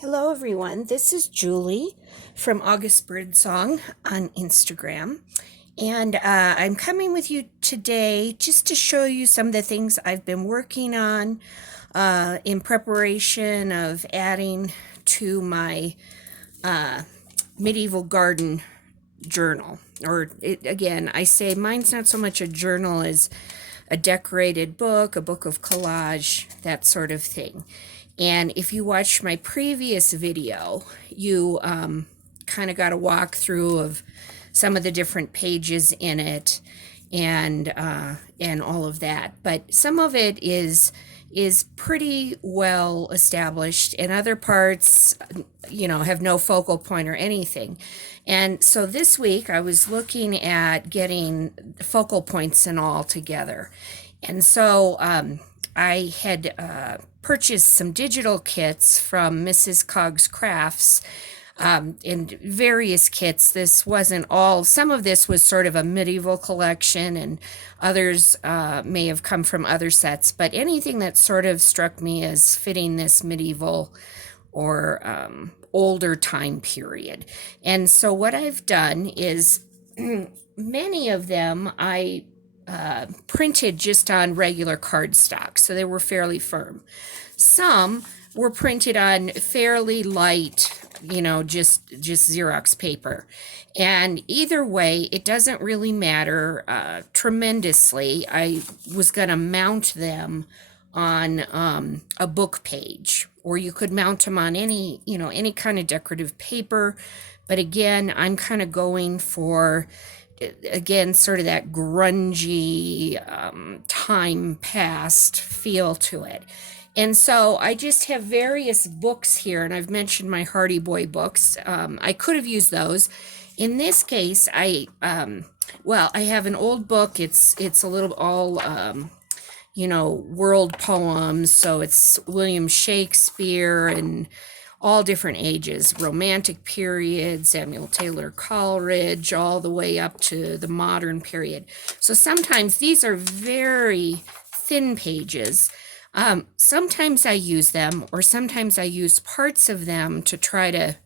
Hello, everyone. This is Julie from August Birdsong on Instagram. And I'm coming with you today just to show you some of the things I've been working on in preparation of adding to my medieval garden journal. Again, I say mine's not so much a journal as a decorated book, a book of collage, that sort of thing. And if you watched my previous video, you kind of got a walkthrough of some of the different pages in it and all of that. But some of it is pretty well established, and other parts, have no focal point or anything. And so this week I was looking at getting focal points and all together. And so I had purchased some digital kits from Mrs.Cog'sCrafts in various kits. This wasn't all, some of this was sort of a medieval collection, and others may have come from other sets, but anything that sort of struck me as fitting this medieval or older time period. And so what I've done is many of them I printed just on regular cardstock, so they were fairly firm. Some were printed on fairly light, just Xerox paper. And either way, it doesn't really matter tremendously. I was going to mount them on a book page, or you could mount them on any kind of decorative paper. But again, I'm kind of going for, again, sort of that grungy, time past feel to it. And so I just have various books here, and I've mentioned my Hardy Boy books. I could have used those. In this case, I have an old book. It's a little all, world poems. So it's William Shakespeare and all different ages, Romantic period, Samuel Taylor Coleridge, all the way up to the modern period. So sometimes these are very thin pages. Sometimes I use them, or sometimes I use parts of them to try to,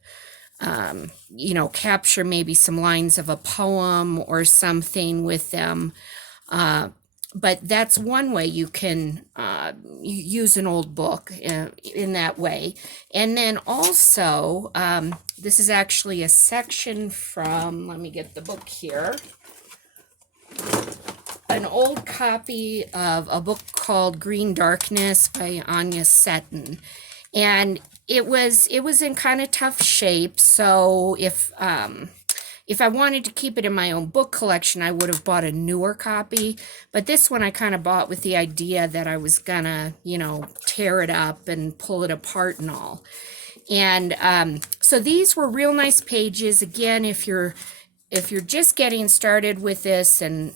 capture maybe some lines of a poem or something with them. But that's one way you can use an old book in that way. And then also, this is actually a section from, let me get the book here, an old copy of a book called Green Darkness by Anya Seton. And it was in kind of tough shape. So if I wanted to keep it in my own book collection, I would have bought a newer copy. But this one I kind of bought with the idea that I was gonna, tear it up and pull it apart and all. And so these were real nice pages. Again, if you're just getting started with this and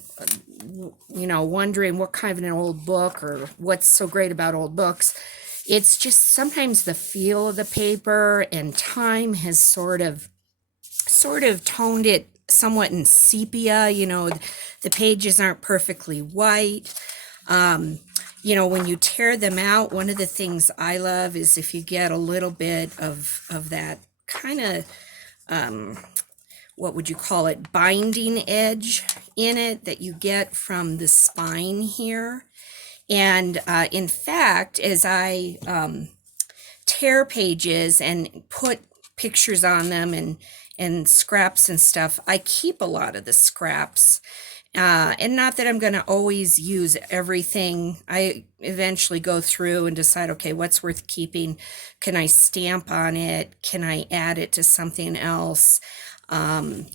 wondering what kind of an old book or what's so great about old books, it's just sometimes the feel of the paper and time has sort of toned it somewhat in sepia. The pages aren't perfectly white. When you tear them out, one of the things I love is if you get a little bit of that kind of, what would you call it, binding edge in it that you get from the spine here. And in fact, as I tear pages and put pictures on them and scraps and stuff, I keep a lot of the scraps. And not that I'm going to always use everything. I eventually go through and decide, okay, what's worth keeping? Can I stamp on it? Can I add it to something else?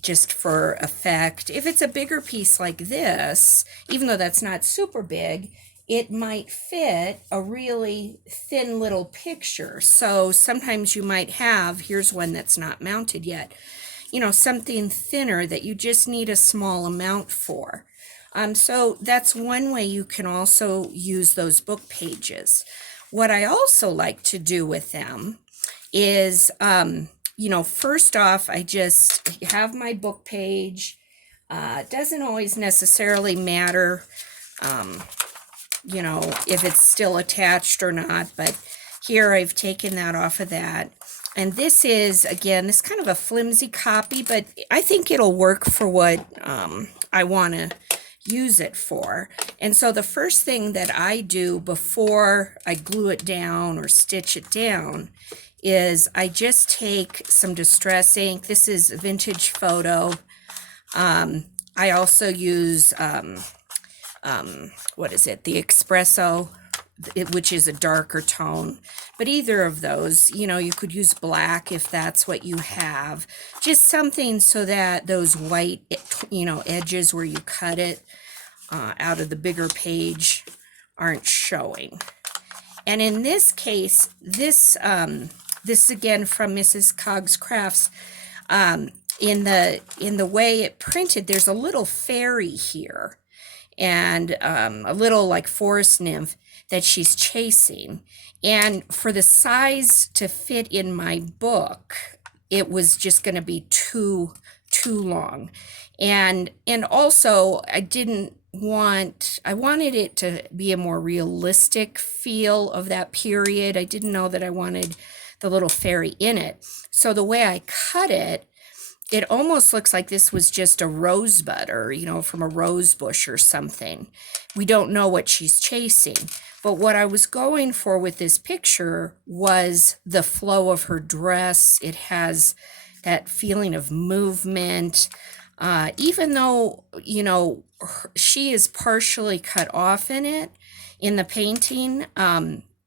Just for effect. If it's a bigger piece like this, even though that's not super big, it might fit a really thin little picture. So sometimes you might have, here's one that's not mounted yet, something thinner that you just need a small amount for. So that's one way you can also use those book pages. What I also like to do with them is, first off, I just have my book page. It doesn't always necessarily matter, if it's still attached or not, but here I've taken that off of that. And this is, again, this kind of a flimsy copy, but I think it'll work for what I want to use it for. And so the first thing that I do before I glue it down or stitch it down is I just take some distress ink. This is a vintage photo. I also use, what is it? The espresso, which is a darker tone. But either of those, you know, you could use black if that's what you have. Just something so that those white, you know, edges where you cut it out of the bigger page aren't showing. And in this case, this again from Mrs.Cog'sCrafts, in the way it printed, there's a little fairy here and a little like forest nymph that she's chasing. And for the size to fit in my book, it was just going to be too long. And also I wanted it to be a more realistic feel of that period. I didn't know that I wanted the little fairy in it. So the way I cut it, it almost looks like this was just a rosebud or, you know, from a rose bush or something. We don't know what she's chasing. But what I was going for with this picture was the flow of her dress. It has that feeling of movement. Even though, you know, she is partially cut off in it, in the painting,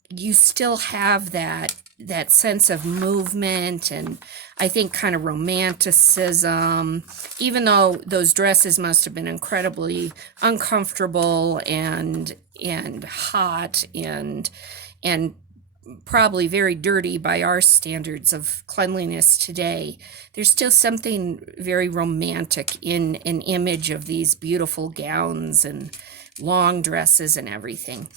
you still have that sense of movement and I think kind of romanticism, even though those dresses must have been incredibly uncomfortable and hot and probably very dirty by our standards of cleanliness today. There's still something very romantic in an image of these beautiful gowns and long dresses and everything.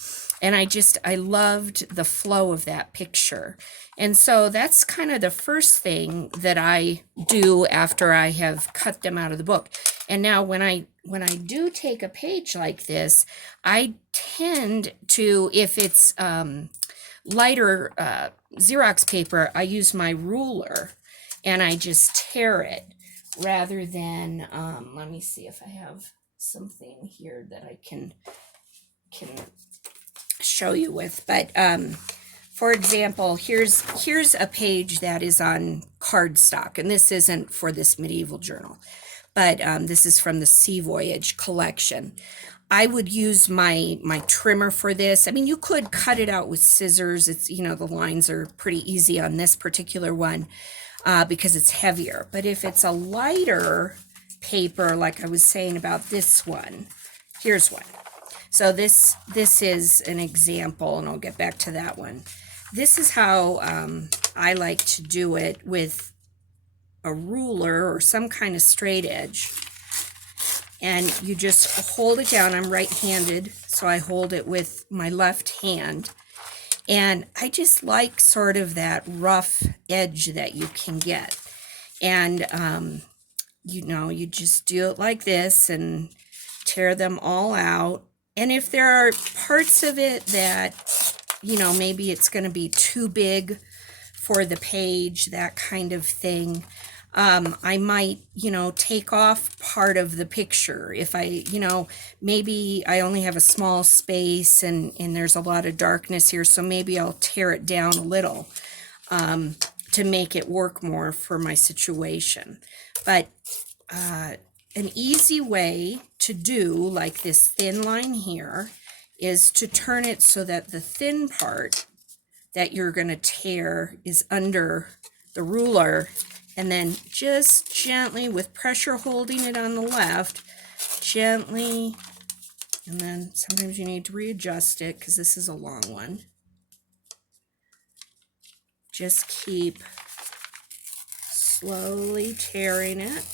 And I loved the flow of that picture. And so that's kind of the first thing that I do after I have cut them out of the book. And now when I do take a page like this, I tend to, if it's lighter Xerox paper, I use my ruler and I just tear it rather than, let me see if I have something here that I can show you with. But for example, here's a page that is on cardstock, and this isn't for this medieval journal, but this is from the Sea Voyage collection. I would use my trimmer for this. I mean, you could cut it out with scissors. It's, you know, the lines are pretty easy on this particular one because it's heavier. But if it's a lighter paper, like I was saying about this one, here's one. So this is an example, and I'll get back to that one. This is how I like to do it with a ruler or some kind of straight edge. And you just hold it down. I'm right-handed, so I hold it with my left hand. And I just like sort of that rough edge that you can get. And, you know, you just do it like this and tear them all out. And if there are parts of it that, you know, maybe it's going to be too big for the page, that kind of thing, I might, you know, take off part of the picture. If I, you know, maybe I only have a small space and there's a lot of darkness here, so maybe I'll tear it down a little to make it work more for my situation. But an easy way to do, like this thin line here, is to turn it so that the thin part that you're going to tear is under the ruler, and then just gently, with pressure holding it on the left, gently, and then sometimes you need to readjust it because this is a long one. Just keep slowly tearing it.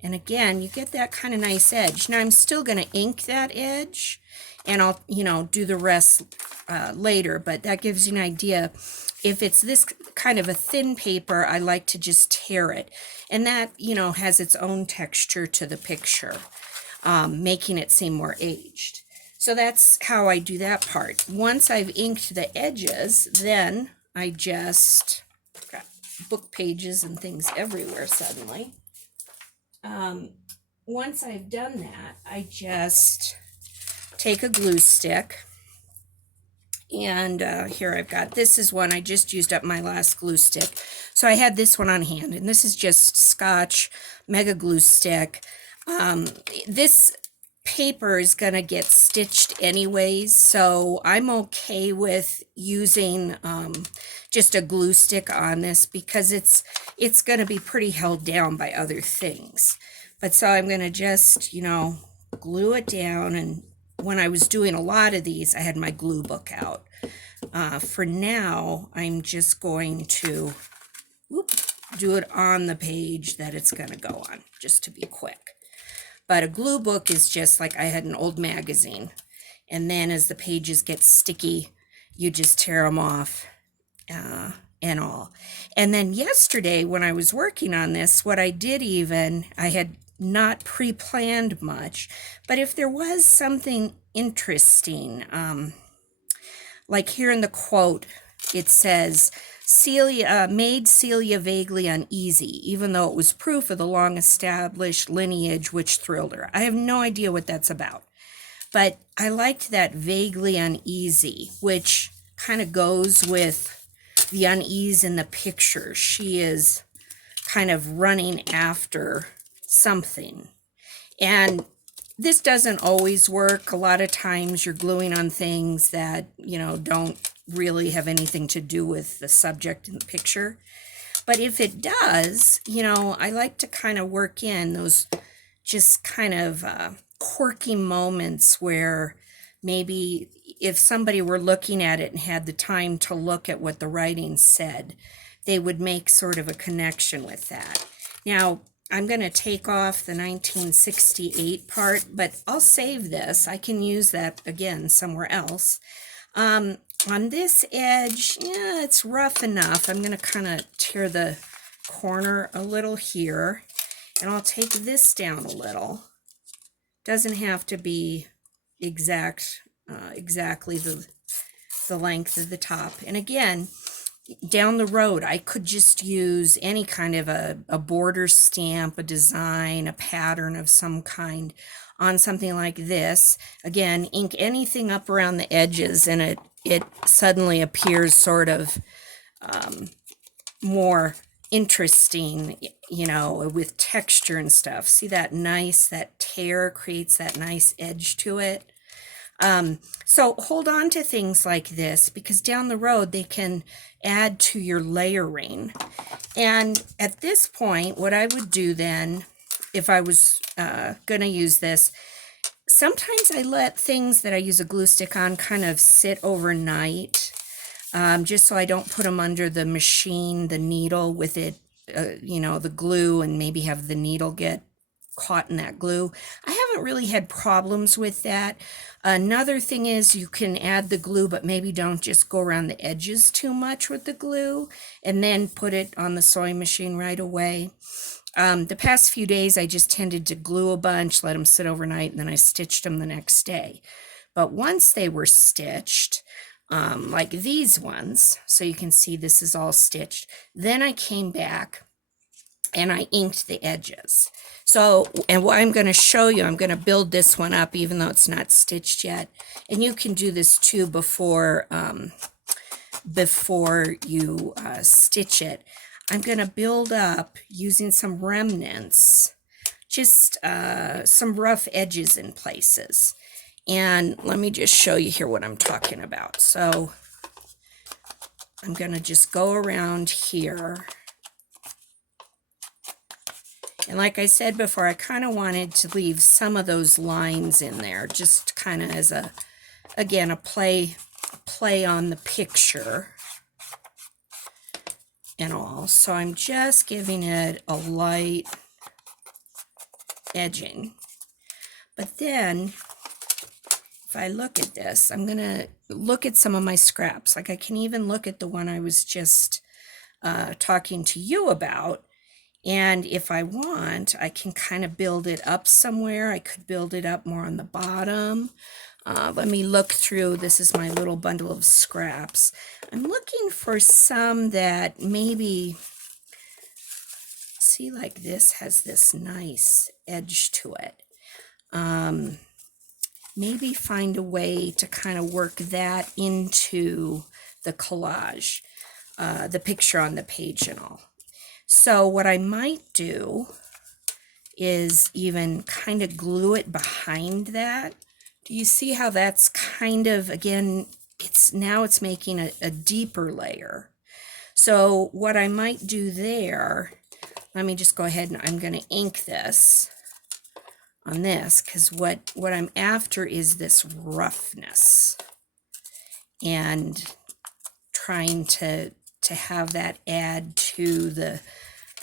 And again, you get that kind of nice edge. Now I'm still going to ink that edge, and I'll, you know, do the rest later, but that gives you an idea. If it's this kind of a thin paper, I like to just tear it. And that, you know, has its own texture to the picture, making it seem more aged. So that's how I do that part. Once I've inked the edges, then I just got book pages and things everywhere suddenly. Once I've done that, I just take a glue stick, and here I've got, this is one, I just used up my last glue stick. So I had this one on hand, and this is just Scotch Mega Glue Stick. This paper is going to get stitched anyways, so I'm okay with using just a glue stick on this because it's going to be pretty held down by other things. But so I'm going to just, you know, glue it down, and when I was doing a lot of these, I had my glue book out. For now, I'm just going to do it on the page that it's going to go on, just to be quick. But a glue book is just like I had an old magazine. And then as the pages get sticky, you just tear them off and all. And then yesterday when I was working on this, what I did I had not pre-planned much, but if there was something interesting, like here in the quote, it says, Celia made Celia vaguely uneasy, even though it was proof of the long-established lineage which thrilled her. I have no idea what that's about, but I liked that vaguely uneasy, which kind of goes with the unease in the picture. She is kind of running after something, and this doesn't always work. A lot of times you're gluing on things that, you know, don't really have anything to do with the subject in the picture. But if it does, you know, I like to kind of work in those just kind of quirky moments where maybe if somebody were looking at it and had the time to look at what the writing said, they would make sort of a connection with that. Now, I'm going to take off the 1968 part, but I'll save this. I can use that again somewhere else. On this edge, yeah, it's rough enough. I'm going to kind of tear the corner a little here, and I'll take this down a little. Doesn't have to be exactly the length of the top. And again, down the road, I could just use any kind of a border stamp, a design, a pattern of some kind on something like this. Again, ink anything up around the edges, and it suddenly appears sort of more interesting, you know, with texture and stuff. See that tear creates that nice edge to it. So hold on to things like this, because down the road they can add to your layering. And at this point, what I would do then, if I was going to use this, sometimes I let things that I use a glue stick on kind of sit overnight, just so I don't put them under the machine, the needle with it, you know, the glue, and maybe have the needle get caught in that glue. I haven't really had problems with that. Another thing is you can add the glue, but maybe don't just go around the edges too much with the glue and then put it on the sewing machine right away. The past few days I just tended to glue a bunch, let them sit overnight, and then I stitched them the next day. But once they were stitched, like these ones, so you can see this is all stitched, then I came back and I inked the edges. So, and what I'm going to show you, I'm going to build this one up even though it's not stitched yet. And you can do this too before you stitch it. I'm going to build up using some remnants, just some rough edges in places. And let me just show you here what I'm talking about. So I'm going to just go around here. And like I said before, I kind of wanted to leave some of those lines in there, just kind of as a, again, a play on the picture and all. So I'm just giving it a light edging. But then, if I look at this, I'm going to look at some of my scraps. Like I can even look at the one I was just talking to you about. And if I want, I can kind of build it up somewhere. I could build it up more on the bottom. Let me look through. This is my little bundle of scraps. I'm looking for some that maybe, see, like this has this nice edge to it. Maybe find a way to kind of work that into the collage, the picture on the page and all. So what I might do is even kind of glue it behind that. Do you see how that's kind of, again, it's making a deeper layer. So what I might do there, let me just go ahead and I'm going to ink this on this, because what I'm after is this roughness, and trying to have that add to the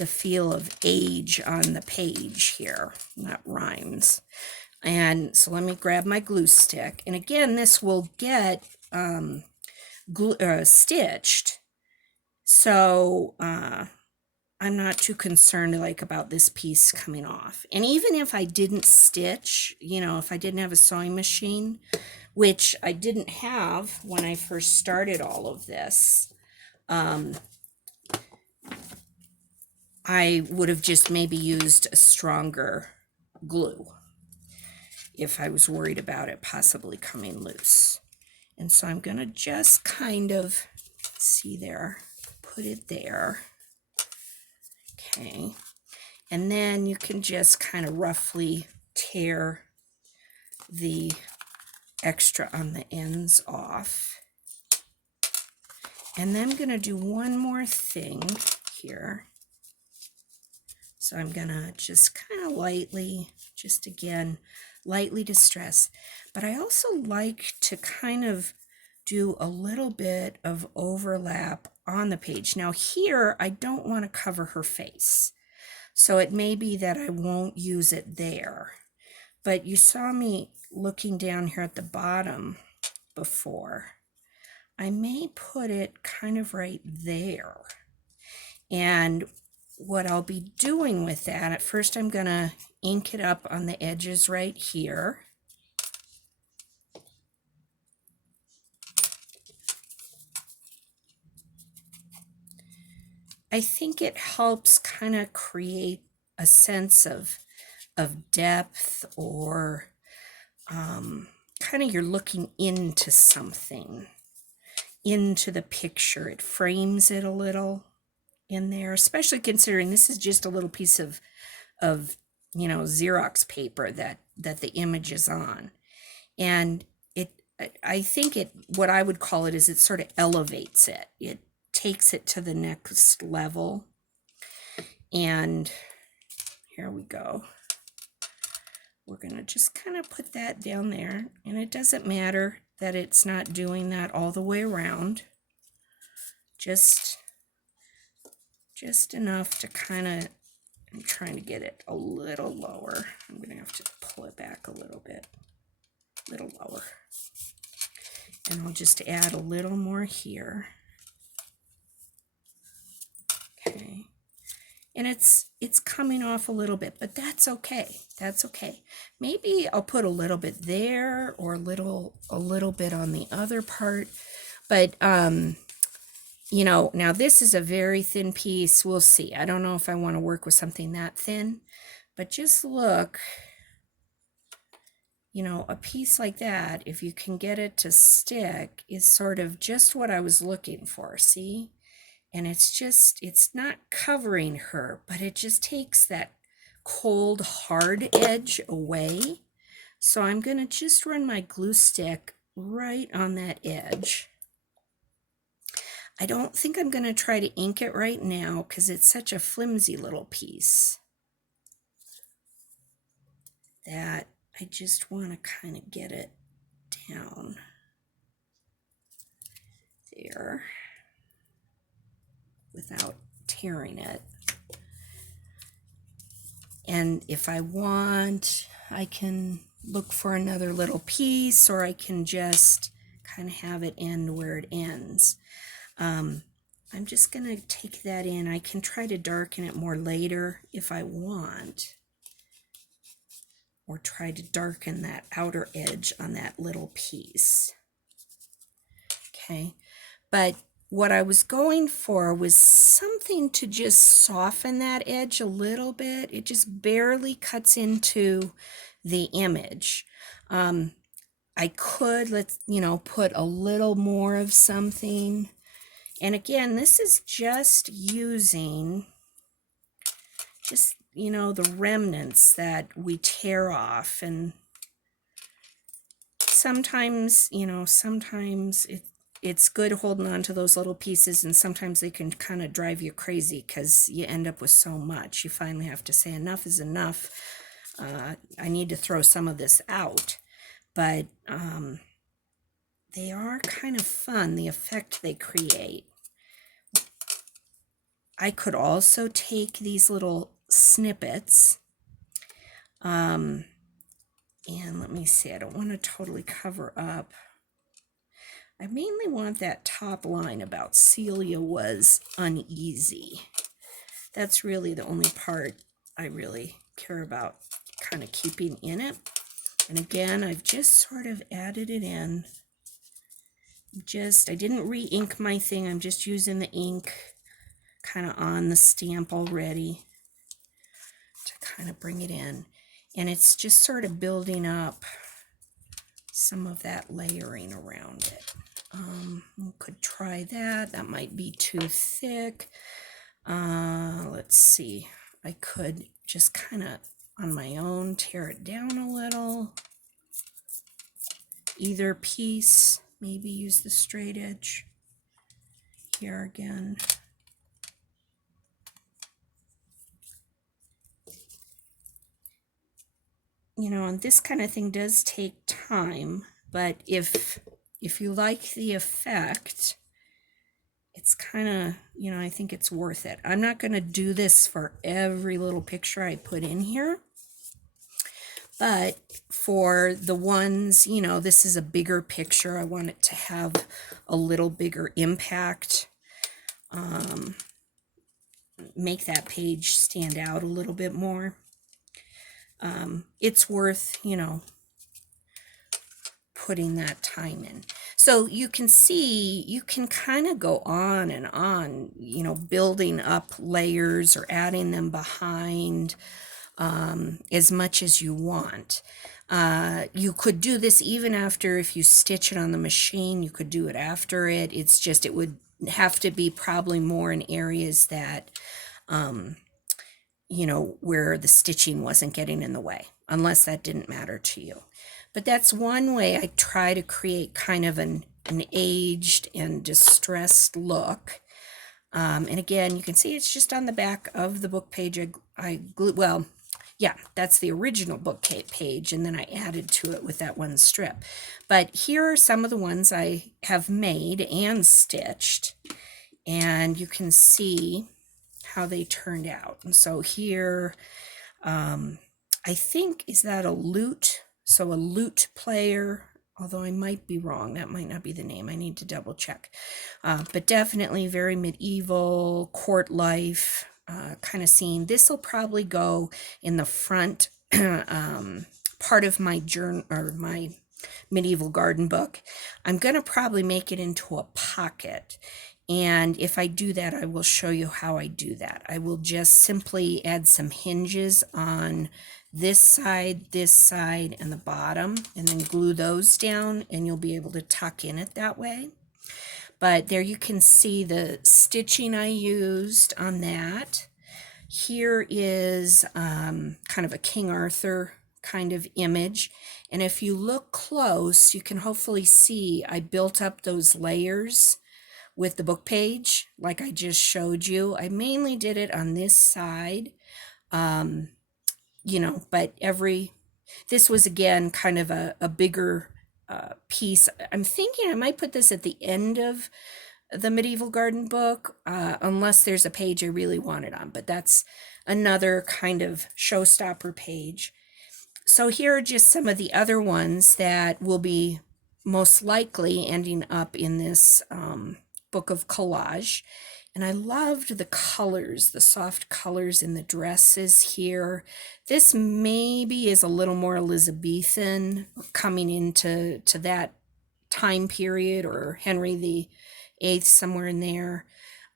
feel of age on the page here. That rhymes. And so let me grab my glue stick, and again, this will get stitched, so I'm not too concerned like about this piece coming off. And even if I didn't stitch, you know, if I didn't have a sewing machine, which I didn't have when I first started all of this, I would have just maybe used a stronger glue if I was worried about it possibly coming loose. And so I'm going to just kind of, see there, put it there. Okay. And then you can just kind of roughly tear the extra on the ends off. And then I'm going to do one more thing here. So I'm going to just kind of lightly, just again, lightly distress. But I also like to kind of do a little bit of overlap on the page. Now here, I don't want to cover her face. So it may be that I won't use it there. But you saw me looking down here at the bottom before. I may put it kind of right there. And what I'll be doing with that, at first I'm going to ink it up on the edges right here. I think it helps kind of create a sense of depth, or kind of you're looking into something, into the picture. It frames it a little in there, especially considering this is just a little piece of you know, Xerox paper that the image is on. And I think what I would call it is it sort of elevates it. It takes it to the next level. And here we go. We're going to just kind of put that down there. And it doesn't matter that it's not doing that all the way around. Just enough to kind of, I'm trying to get it a little lower. I'm going to have to pull it back a little bit, a little lower. And I'll just add a little more here. Okay. And it's coming off a little bit, but that's okay. That's okay. Maybe I'll put a little bit there, or a little bit on the other part. But you know, now this is a very thin piece. We'll see. I don't know if I want to work with something that thin, but just look, you know, a piece like that, if you can get it to stick, is sort of just what I was looking for. See? And it's not covering her, but it just takes that cold, hard edge away. So I'm going to just run my glue stick right on that edge. I don't think I'm going to try to ink it right now because it's such a flimsy little piece that I just want to kind of get it down there without tearing it. And if I want, I can look for another little piece, or I can just kind of have it end where it ends. I'm just going to take that in. I can try to darken it more later if I want, or try to darken that outer edge on that little piece. Okay, but what I was going for was something to just soften that edge a little bit. It just barely cuts into the image. I could, put a little more of something. And again, this is just using the remnants that we tear off. And sometimes it's good holding on to those little pieces, and sometimes they can kind of drive you crazy because you end up with so much. You finally have to say enough is enough. I need to throw some of this out. But they are kind of fun, the effect they create. I could also take these little snippets, and let me see, I don't want to totally cover up. I mainly want that top line about Celia was uneasy. That's really the only part I really care about kind of keeping in it. And again, I've just sort of added it in. I didn't re-ink my thing. I'm just using the ink kind of on the stamp already to kind of bring it in. And it's just sort of building up some of that layering around it. We could try that. That might be too thick. Let's see. I could just kind of on my own tear it down a little. Either piece, maybe use the straight edge here again. And this kind of thing does take time, but if you like the effect, it's kind of, I think it's worth it. I'm not going to do this for every little picture I put in here, but for the ones, this is a bigger picture. I want it to have a little bigger impact. Make that page stand out a little bit more. It's worth, putting that time in. So you can see, you can kind of go on and on, building up layers or adding them behind as much as you want. You could do this even after, if you stitch it on the machine, you could do it after it. It's just, it would have to be probably more in areas that, where the stitching wasn't getting in the way, unless that didn't matter to you. But that's one way I try to create kind of an aged and distressed look. And again, you can see it's just on the back of the book page. I glued, well, yeah, that's the original book page, and then I added to it with that one strip. But here are some of the ones I have made and stitched, and you can see how they turned out. And so here, I think, is that a lute? So a lute player, although I might be wrong. That might not be the name. I need to double check. But definitely very medieval, court life kind of scene. This will probably go in the front part of my journal or my medieval garden book. I'm going to probably make it into a pocket. And if I do that, I will show you how I do that. I will just simply add some hinges on this side, and the bottom, and then glue those down, and you'll be able to tuck in it that way. But there you can see the stitching I used on that. Here is kind of a King Arthur kind of image. And if you look close, you can hopefully see I built up those layers with the book page like I just showed you. I mainly did it on this side. But this was again kind of a bigger piece. I'm thinking I might put this at the end of the medieval garden book, unless there's a page I really want it on, but that's another kind of showstopper page. So here are just some of the other ones that will be most likely ending up in this book of collage. And I loved the colors, the soft colors in the dresses here. This maybe is a little more Elizabethan, coming into that time period, or Henry the Eighth, somewhere in there.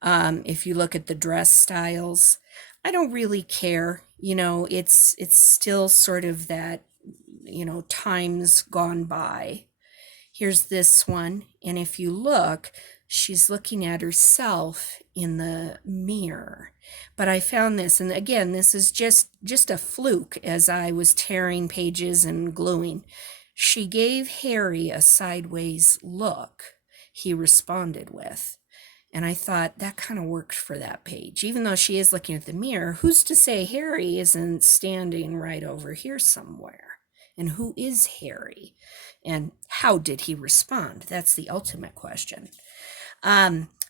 If you look at the dress styles, I don't really care. It's still sort of that, times gone by. Here's this one, and if you look, she's looking at herself in the mirror. But I found this, and again, this is just a fluke as I was tearing pages and gluing. She gave Harry a sideways look. He responded with. And I thought that kind of worked for that page. Even though she is looking at the mirror, who's to say Harry isn't standing right over here somewhere? And who is Harry? And how did he respond? That's the ultimate question.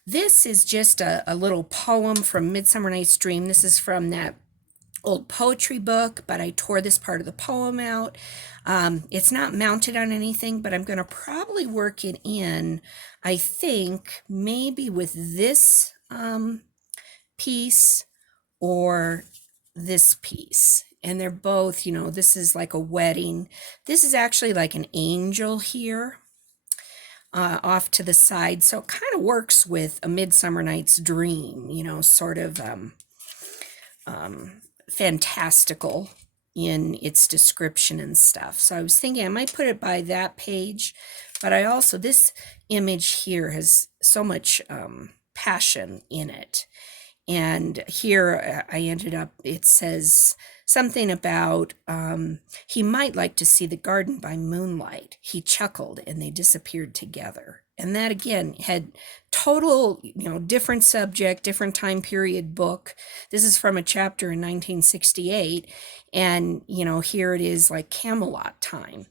This is just a little poem from Midsummer Night's Dream. This is from that old poetry book, but I tore this part of the poem out. It's not mounted on anything, but I'm going to probably work it in, I think, maybe with this piece or this piece. And they're both, this is like a wedding. This is actually like an angel here off to the side. So it kind of works with A Midsummer Night's Dream, sort of fantastical in its description and stuff. So I was thinking I might put it by that page, but I also, this image here has so much passion in it. And here I ended up, it says something about he might like to see the garden by moonlight. He chuckled and they disappeared together. And that again had total, different subject, different time period book. This is from a chapter in 1968. And, here it is like Camelot time.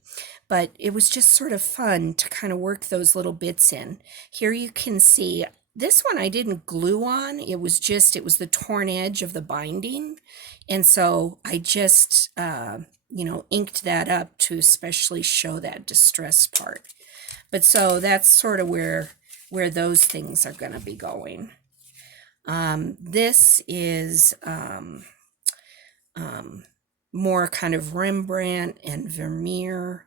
But it was just sort of fun to kind of work those little bits in. Here you can see, this one I didn't glue on. It was the torn edge of the binding. And so I just, inked that up to especially show that distress part. But so that's sort of where those things are going to be going. This is more kind of Rembrandt and Vermeer,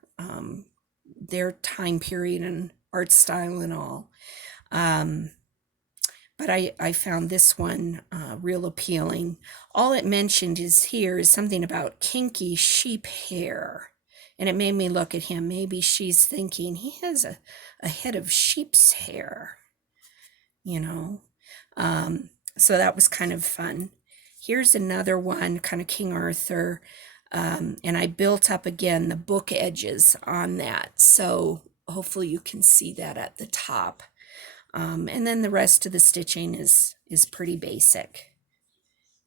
their time period and art style and all. But I found this one real appealing. All it mentioned is something about kinky sheep hair. And it made me look at him. Maybe she's thinking he has a head of sheep's hair, So that was kind of fun. Here's another one, kind of King Arthur. And I built up again the book edges on that. So hopefully you can see that at the top. And then the rest of the stitching is pretty basic.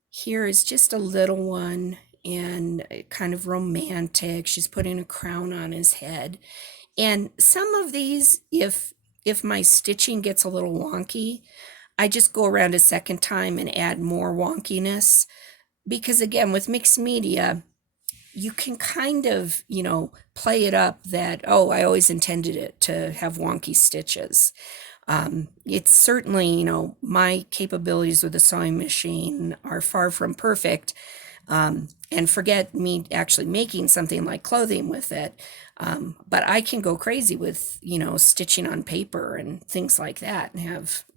Here is just a little one and kind of romantic. She's putting a crown on his head. And some of these, if my stitching gets a little wonky, I just go around a second time and add more wonkiness. Because again, with mixed media, you can kind of, play it up that, oh, I always intended it to have wonky stitches. It's certainly, my capabilities with the sewing machine are far from perfect. And forget me actually making something like clothing with it. But I can go crazy with, stitching on paper and things like that and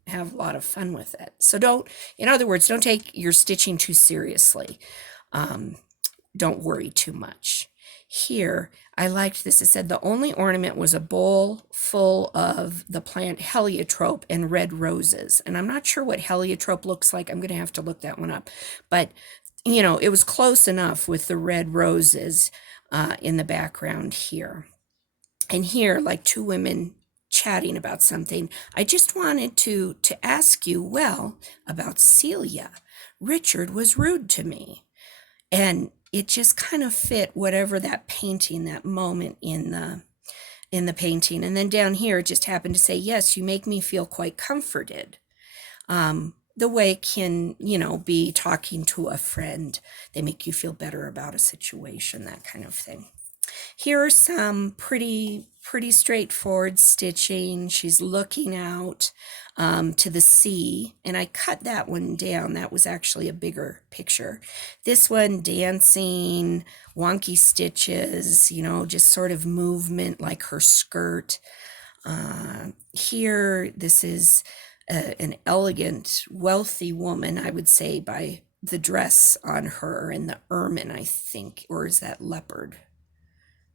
have a lot of fun with it. So in other words, don't take your stitching too seriously. Don't worry too much. Here, I liked this. It said the only ornament was a bowl full of the plant heliotrope and red roses. And I'm not sure what heliotrope looks like. I'm going to have to look that one up. But, it was close enough with the red roses in the background here. And here, like two women chatting about something. I just wanted to ask you, about Celia. Richard was rude to me. And it just kind of fit whatever that painting, that moment in the painting. And then down here, it just happened to say, yes, you make me feel quite comforted. The way it can, be talking to a friend. They make you feel better about a situation, that kind of thing. Here are some pretty straightforward stitching. She's looking out to the sea, and I cut that one down. That was actually a bigger picture. This one, dancing, wonky stitches, just sort of movement like her skirt. Here, this is an elegant, wealthy woman, I would say, by the dress on her and the ermine, I think, or is that leopard?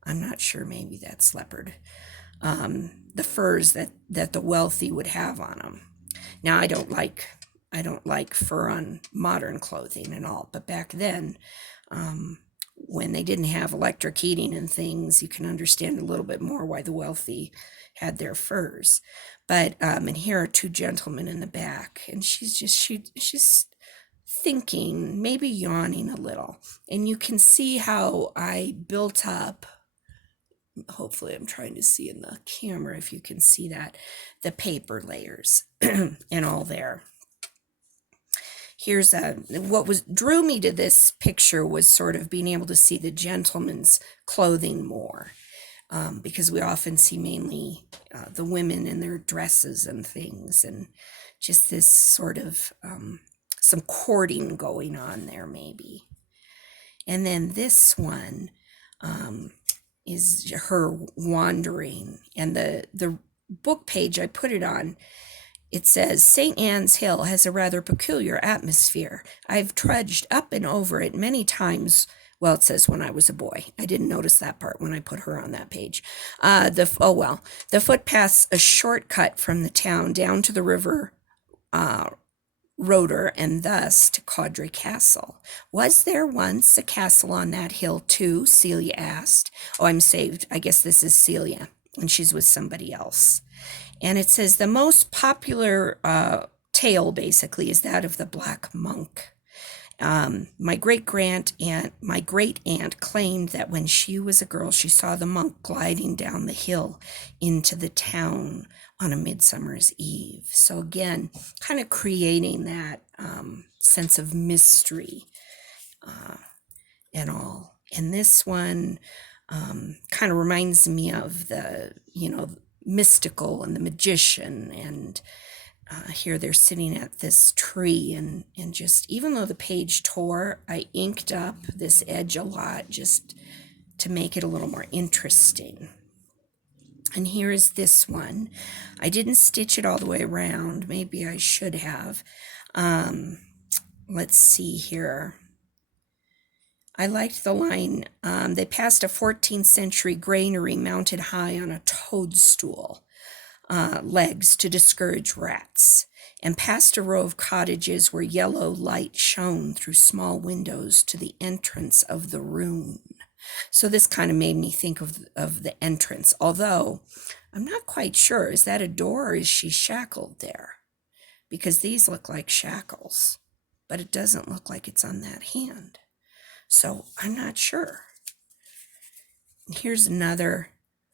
I'm not sure, maybe that's leopard. The furs that the wealthy would have on them. Now, I don't like fur on modern clothing and all, but back then, when they didn't have electric heating and things, you can understand a little bit more why the wealthy had their furs. But and here are two gentlemen in the back, and she's thinking, maybe yawning a little, and you can see how I built up. Hopefully I'm trying to see in the camera if you can see that, the paper layers and all there. Here's what drew me to this picture was sort of being able to see the gentleman's clothing more, because we often see mainly the women in their dresses and things, and just this sort of some courting going on there maybe. And then this one is her wandering, and the book page I put it on, it says, St. Anne's Hill has a rather peculiar atmosphere. I've trudged up and over it many times. Well, it says when I was a boy. I didn't notice that part when I put her on that page. The footpath's a shortcut from the town down to the river Roder, and thus to Caudray Castle. Was there once a castle on that hill too? Celia asked. Oh, I'm saved. I guess this is Celia, and she's with somebody else. And it says the most popular tale basically is that of the Black Monk. My great aunt claimed that when she was a girl, she saw the monk gliding down the hill into the town on a midsummer's eve. So again, kind of creating that sense of mystery and all. And this one kind of reminds me of the, mystical and the magician. And here they're sitting at this tree, and just, even though the page tore, I inked up this edge a lot just to make it a little more interesting. And here is this one. I didn't stitch it all the way around. Maybe I should have. Let's see here. I liked the line, they passed a 14th century granary mounted high on a toadstool legs to discourage rats, and past a row of cottages where yellow light shone through small windows to the entrance of the ruin. So this kind of made me think of the entrance, although I'm not quite sure. Is that a door, or is she shackled there? Because these look like shackles, but it doesn't look like it's on that hand. So I'm not sure. Here's another.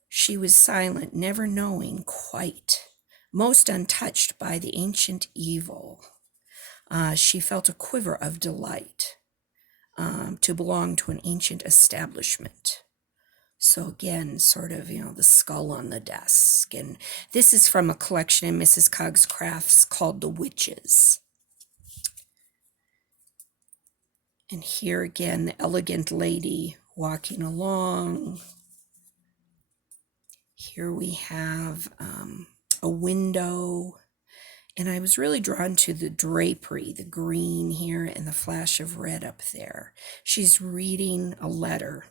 She was silent, never knowing quite, most untouched by the ancient evil. She felt a quiver of delight to belong to an ancient establishment. So again, sort of, the skull on the desk. And this is from a collection in Mrs.Cog'sCrafts called The Witches. And here again, the elegant lady walking along. Here we have a window. And I was really drawn to the drapery, the green here and the flash of red up there. She's reading a letter.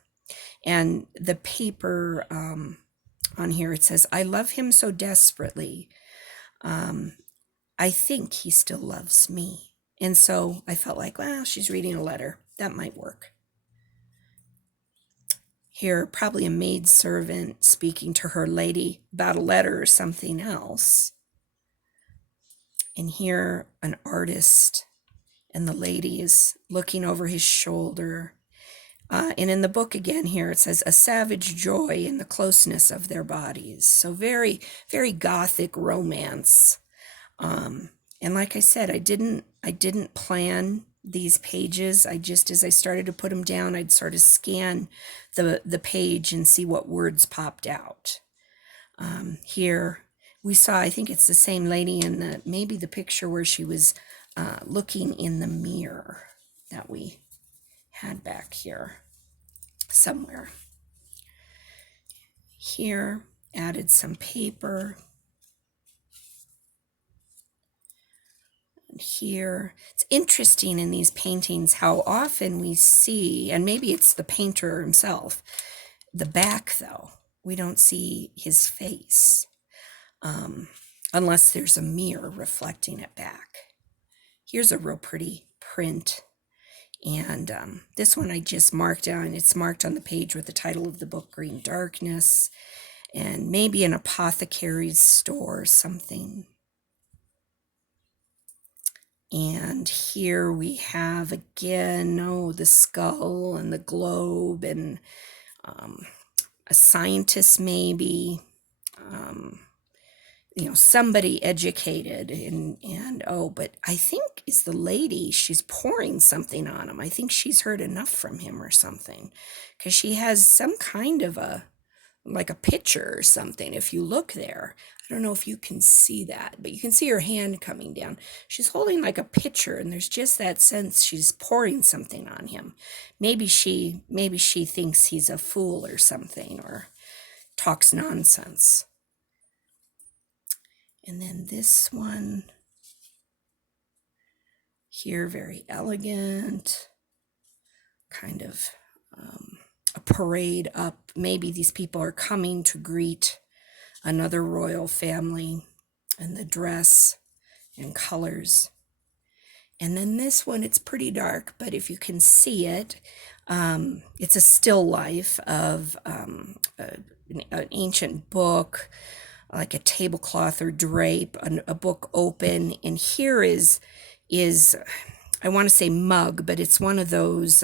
And the paper on here, it says, I love him so desperately. I think he still loves me. And so I felt like, well, she's reading a letter. That might work. Here, probably a maidservant speaking to her lady about a letter or something else. And here, an artist, and the lady is looking over his shoulder. And in the book again here, it says, a savage joy in the closeness of their bodies. So very, very Gothic romance. And like I said, I didn't plan these pages. As I started to put them down, I'd sort of scan the page and see what words popped out. Here we saw, I think it's the same lady in maybe the picture where she was looking in the mirror that we had back here somewhere. Here, added some paper. And here, it's interesting in these paintings how often we see, and maybe it's the painter himself, the back though. We don't see his face unless there's a mirror reflecting it back. Here's a real pretty print. And this one I just marked down. It's marked on the page with the title of the book, Green Darkness, and maybe an apothecary's store or something. And here we have again, the skull and the globe and a scientist maybe, somebody educated but I think is the lady, she's pouring something on him. I think she's heard enough from him or something, because she has some kind of like a pitcher or something. If you look there, I don't know if you can see that, but you can see her hand coming down. She's holding like a pitcher, and there's just that sense she's pouring something on him. Maybe she thinks he's a fool or something, or talks nonsense. And then this one here, very elegant, kind of a parade up. Maybe these people are coming to greet another royal family, and the dress and colors. And then this one, it's pretty dark, but if you can see it, it's a still life of an ancient book, like a tablecloth or drape, a book open. And here is I want to say mug, but it's one of those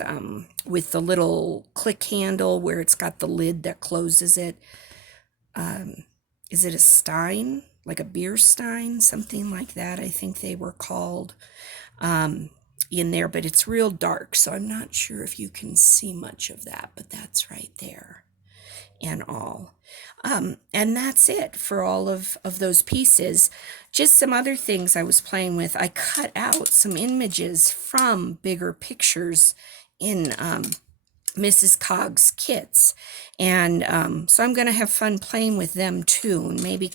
with the little click handle where it's got the lid that closes it. Is it a stein? Like a beer stein? Something like that, I think they were called in there, but it's real dark, so I'm not sure if you can see much of that, but that's right there and all. And that's it for all of those pieces. Just some other things I was playing with. I cut out some images from bigger pictures in Mrs.Cog'sCrafts kits. And so I'm going to have fun playing with them too. And maybe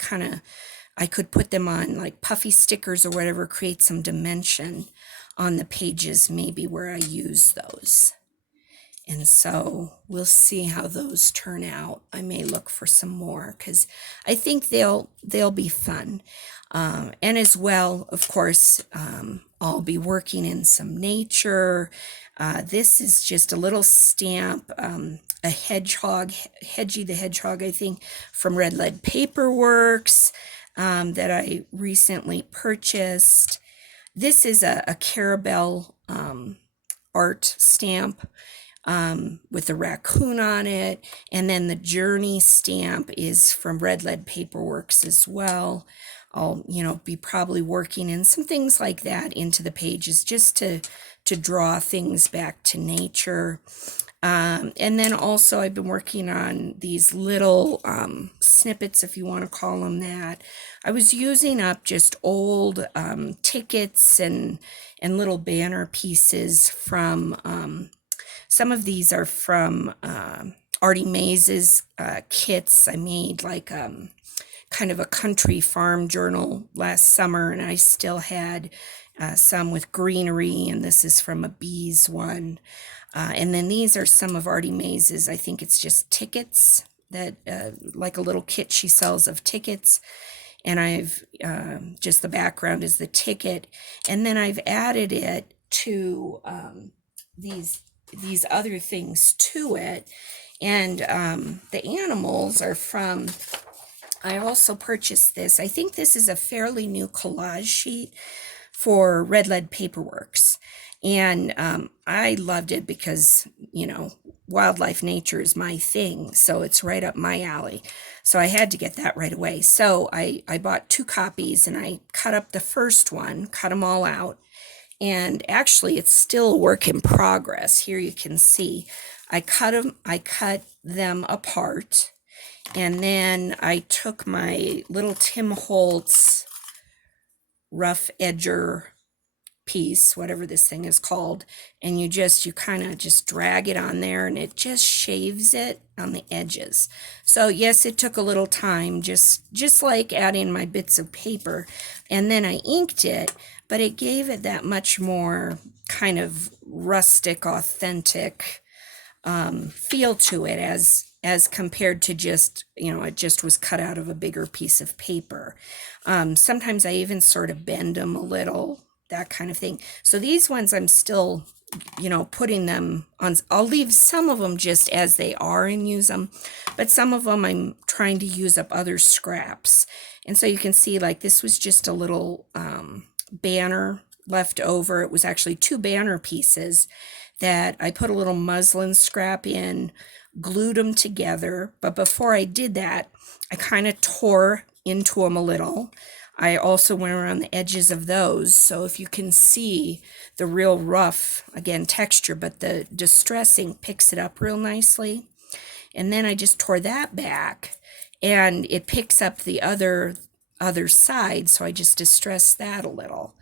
I could put them on like puffy stickers or whatever, create some dimension on the pages, maybe where I use those. And so we'll see how those turn out. I may look for some more because I think they'll be fun. And as well, of course, I'll be working in some nature. This is just a little stamp, a hedgehog, Hedgie the Hedgehog, I think, from RedLeadPaperworks that I recently purchased. This is a Carabelle art stamp with a raccoon on it, and then the Journey stamp is from RedLeadPaperworks as well. I'll be probably working in some things like that into the pages just to draw things back to nature. And then also I've been working on these little snippets, if you want to call them that. I was using up just old tickets and little banner pieces from some of these are from Artymaze's kits. I made like kind of a country farm journal last summer, and I still had some with greenery, and this is from a bees one. And then these are some of Artymaze's, I think it's just tickets, that like a little kit she sells of tickets. And I've just the background is the ticket, and then I've added it to these other things to it. And the animals are from, I also purchased this. I think this is a fairly new collage sheet for RedLeadPaperworks. And I loved it because, wildlife nature is my thing. So it's right up my alley. So I had to get that right away. So I bought 2 copies, and I cut up the first one, cut them all out. And actually it's still a work in progress. Here you can see I cut them apart, and then I took my little Tim Holtz rough edger piece, whatever this thing is called, and you kind of just drag it on there, and it just shaves it on the edges. So yes, it took a little time, just like adding my bits of paper, and then I inked it, but it gave it that much more kind of rustic, authentic feel to it, as compared to just, it just was cut out of a bigger piece of paper. Sometimes I even sort of bend them a little, that kind of thing. So these ones I'm still, putting them on. I'll leave some of them just as they are and use them, but some of them I'm trying to use up other scraps. And so you can see, like, this was just a little banner left over. It was actually 2 banner pieces that I put a little muslin scrap in, glued them together. But before I did that, I kind of tore into them a little. I also went around the edges of those. So if you can see the real rough, again, texture, but the distressing picks it up real nicely. And then I just tore that back, and it picks up the other side. So I just distressed that a little.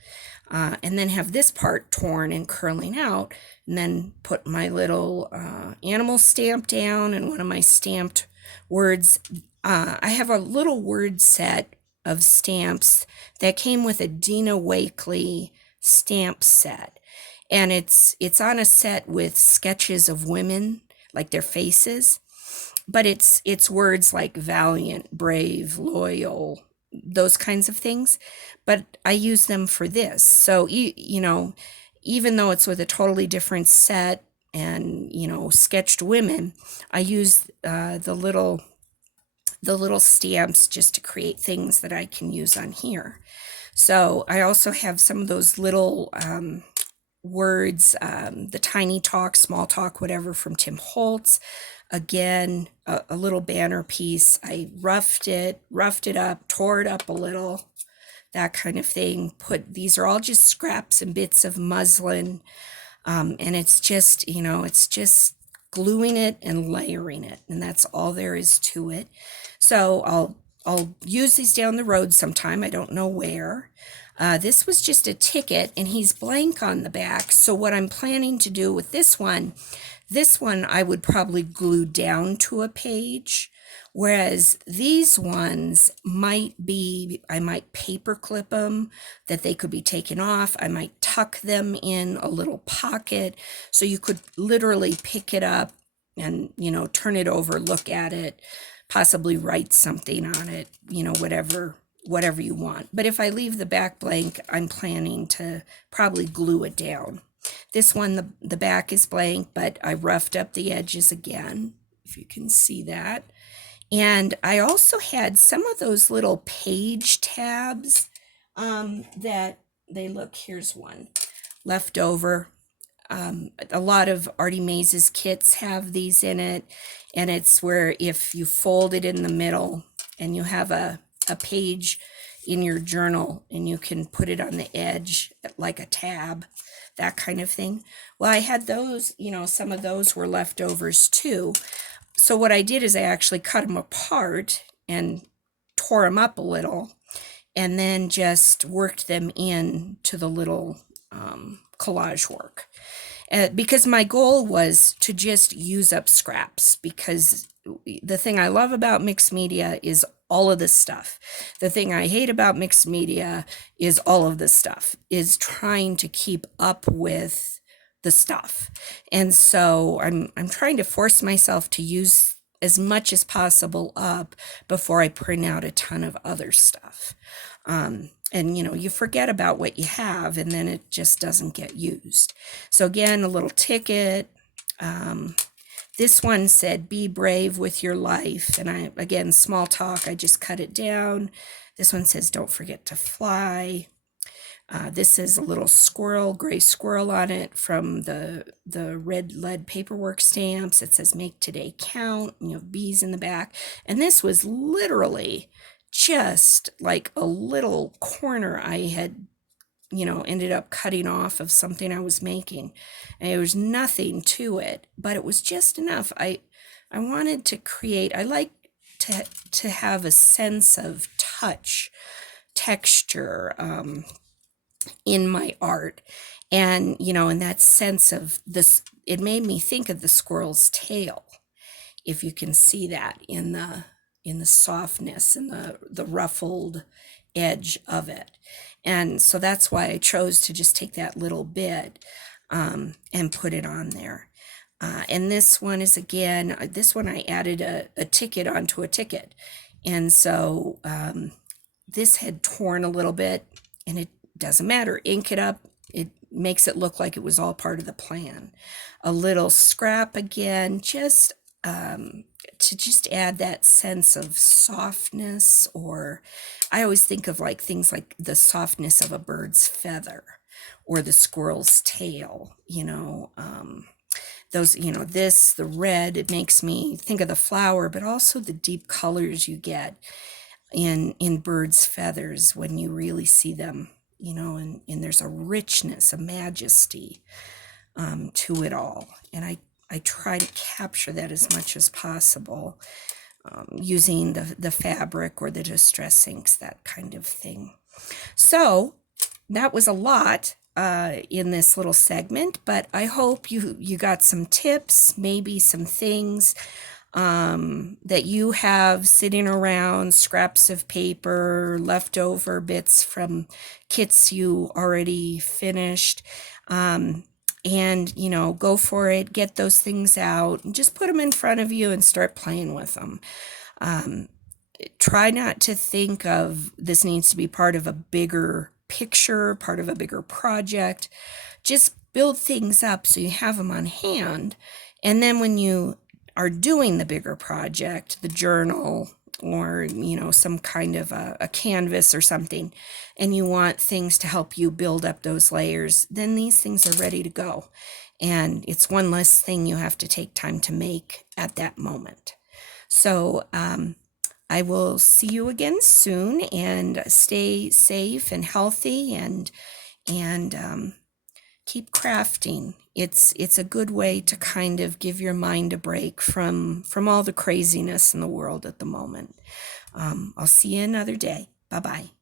And then have this part torn and curling out, and then put my little animal stamp down and one of my stamped words. I have a little word set of stamps that came with a Dina Wakley stamp set, and it's on a set with sketches of women, like their faces, but it's words like valiant, brave, loyal, those kinds of things, but I use them for this. So even though it's with a totally different set and sketched women, I use the little stamps just to create things that I can use on here. So I also have some of those little words, the tiny talk, small talk, whatever, from Tim Holtz. Again, a little banner piece. I roughed it up, tore it up a little, that kind of thing. These are all just scraps and bits of muslin. And it's just, it's just gluing it and layering it. And that's all there is to it. So I'll use these down the road sometime. I don't know where. This was just a ticket, and he's blank on the back. So what I'm planning to do with this one I would probably glue down to a page, whereas these ones I might paper clip them, that they could be taken off. I might tuck them in a little pocket, so you could literally pick it up and, turn it over, look at it, possibly write something on it, whatever you want. But if I leave the back blank, I'm planning to probably glue it down. This one, the back is blank, but I roughed up the edges again, if you can see that. And I also had some of those little page tabs that here's one left over. A lot of Artymaze's kits have these in it, and it's where if you fold it in the middle and you have a page in your journal, and you can put it on the edge like a tab, that kind of thing. Well, I had those, some of those were leftovers too. So what I did is I actually cut them apart and tore them up a little, and then just worked them in to the little collage work. Because my goal was to just use up scraps, because the thing I love about mixed media is all of this stuff. The thing I hate about mixed media is all of this stuff, is trying to keep up with the stuff. And so I'm trying to force myself to use as much as possible up before I print out a ton of other stuff. And you forget about what you have, and then it just doesn't get used. So again, a little ticket. This one said, "Be brave with your life." And again, small talk, I just cut it down. This one says, "Don't forget to fly." This is a little squirrel, gray squirrel on it from the RedLeadPaperworks stamps. It says, "Make today count." And you have bees in the back. And this was literally just like a little corner I had ended up cutting off of something I was making. And there was nothing to it, but it was just enough. I wanted to create, I like to have a sense of touch, texture, in my art. And, in that sense of this, it made me think of the squirrel's tail. If you can see that in the softness and the ruffled edge of it. And so that's why I chose to just take that little bit and put it on there. And this one is, again, this one I added a ticket onto a ticket. And so this had torn a little bit, and it doesn't matter. Ink it up. It makes it look like it was all part of the plan. A little scrap again, just to just add that sense of softness, or I always think of like things like the softness of a bird's feather or the squirrel's tail, those, the red, it makes me think of the flower, but also the deep colors you get in birds' feathers when you really see them, and there's a richness, a majesty to it all. And I try to capture that as much as possible using the fabric or the distress inks, that kind of thing. So that was a lot in this little segment, but I hope you got some tips, maybe some things that you have sitting around, scraps of paper, leftover bits from kits you already finished. And, go for it, get those things out, and just put them in front of you and start playing with them. Try not to think of this needs to be part of a bigger picture, part of a bigger project. Just build things up so you have them on hand. And then when you are doing the bigger project, the journal, or, some kind of a canvas or something, and you want things to help you build up those layers, then these things are ready to go. And it's one less thing you have to take time to make at that moment. So I will see you again soon, and stay safe and healthy, and keep crafting. It's a good way to kind of give your mind a break from all the craziness in the world at the moment. I'll see you another day. Bye-bye.